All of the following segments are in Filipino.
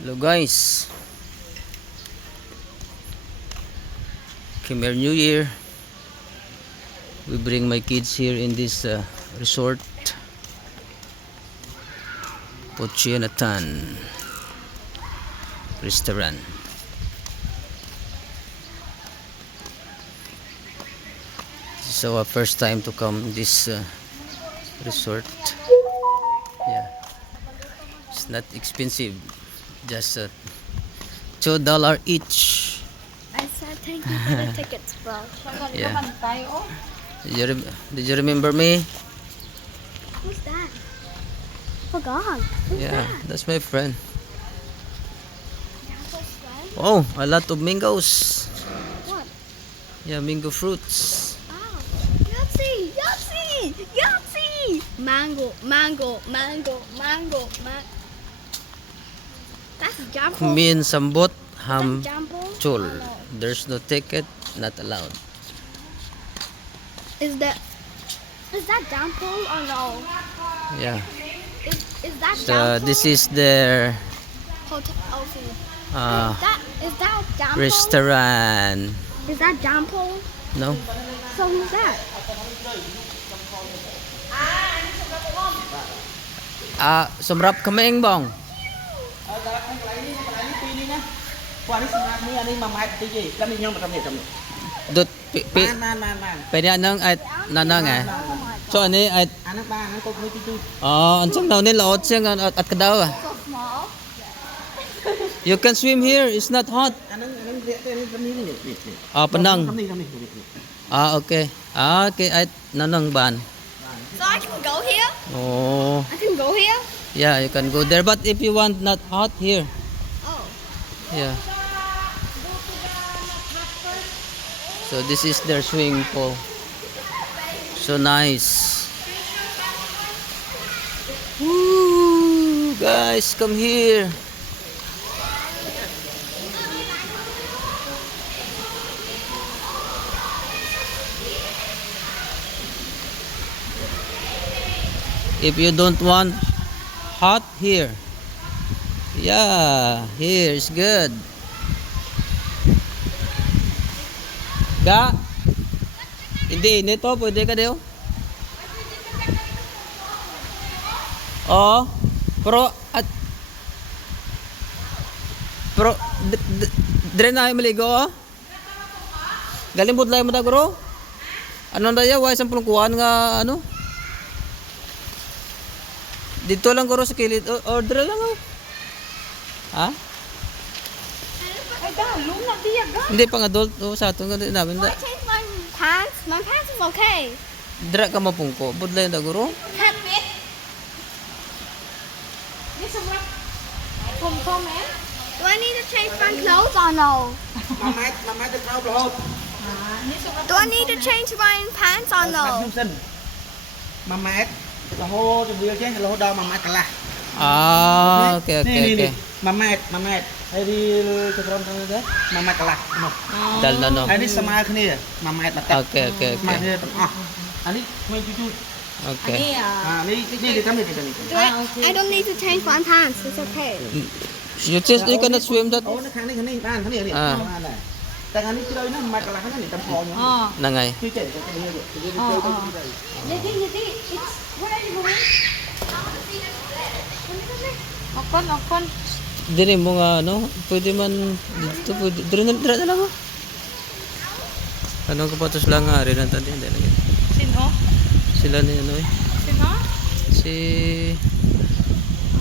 Hello guys, Khmer New Year. We bring my kids here in this resort, Pochinatan restaurant. This is our first time to come this resort. Yeah, it's not expensive, just $2 each. I said thank you for the tickets, bro. Yeah. Did you remember me? Who's that? Forgot. Who's Yeah, that? that's my friend. Apple's friend? Oh, a lot of mangoes. What? Yeah, mango fruits. Oh, Yahtzee! Yahtzee! Yahtzee! Mango, mango, mango, mango, mango. That's jumbo. Kumin sambot ham Jumbo? chol. There's no ticket, not allowed. Is that jumbo or no? Yeah. Is that So jumbo? this is their Hotel. Oh, food. uh, Is that jumbo? restaurant. Is that jumbo? No? So who's that? Sumrap kaming bong. Dut pi pwede anong at nanang So ani at ansang daw nila ot siyang at kadaw. So small. You can swim here, it's not hot. Panang. Okay. Okay, at nanang ban. So I can go here? Oh, I can go here? yeah, you can go there, but if you want not hot here. Oh. Yeah. So this is their swimming pool. So nice. Woo, guys, come here. If you don't want hot here. Yeah, here is good. Ga? Hindi, nito pwede ka daw. Oh, pero dire na ay maligo oh. Galing budlay mo da guro. Ano na ya, why sampung kuan nga ano? Dito lang guro sa kilid. Order lang oh. Ha? Ay, dalong na diya, ga. Hindi pang adult oh, sa atong ganito namin Do I da. change my pants? My pants is okay. Dira ka mapungko. Budlay da guro. Can't fit. This is what come man. Do I need to change my clothes or no? Do I need to change my pants or no? Okay, okay. Hay đi cho con thôi đấy mà mạch là Dal na no. anh đi xem ai kia mà mạch là Okay, okay, mà okay. kia anh đi quay chú chú Okay. đi đi tắm đi I don't need to change my pants. It's okay. You cannot swim that. nó khang đi ban khang đi nàyแต่อันนี้ที่เราเนี่ยมากระลาเขาเนี่ยตำพองอยู่ Nangay. ที่เจ๋งก็คือเนี่ย Yadi, yadi. It's where are you going? Okon. Dili mo nga ano, pwede man dito, pwede. Dira na lang oh. Ano ko pa tos lang nga, rin ang tanda, hindi lang yan. Sino? Sila ni ano eh. Sino? Si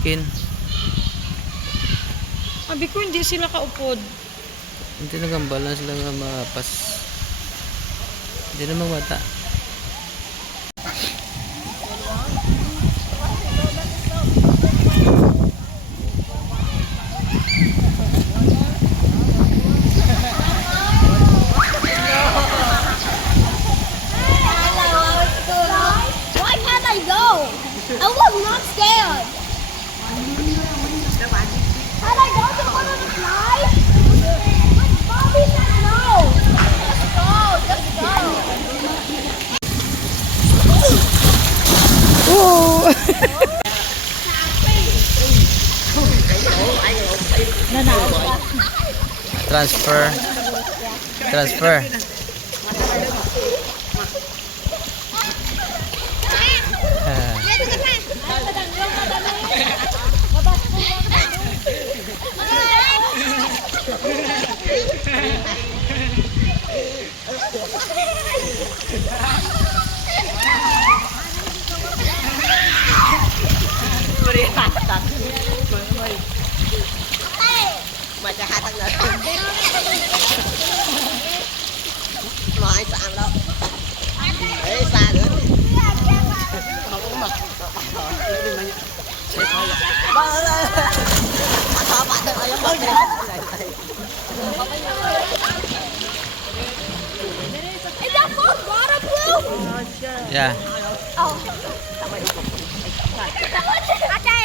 Kin. Sabi ko hindi sila kaupod. Hindi na gambala sila nga mapas. Hindi na mawata. Why can't I go? I was not scared. Can I go to one of the slides? Bobby said no. Let's go. Transfer. Transfer. Mà cho hai tầng nữa. Mọi xa đâu. Ê xa nữa. Is that full waterproof? Yeah. Oh. Okay.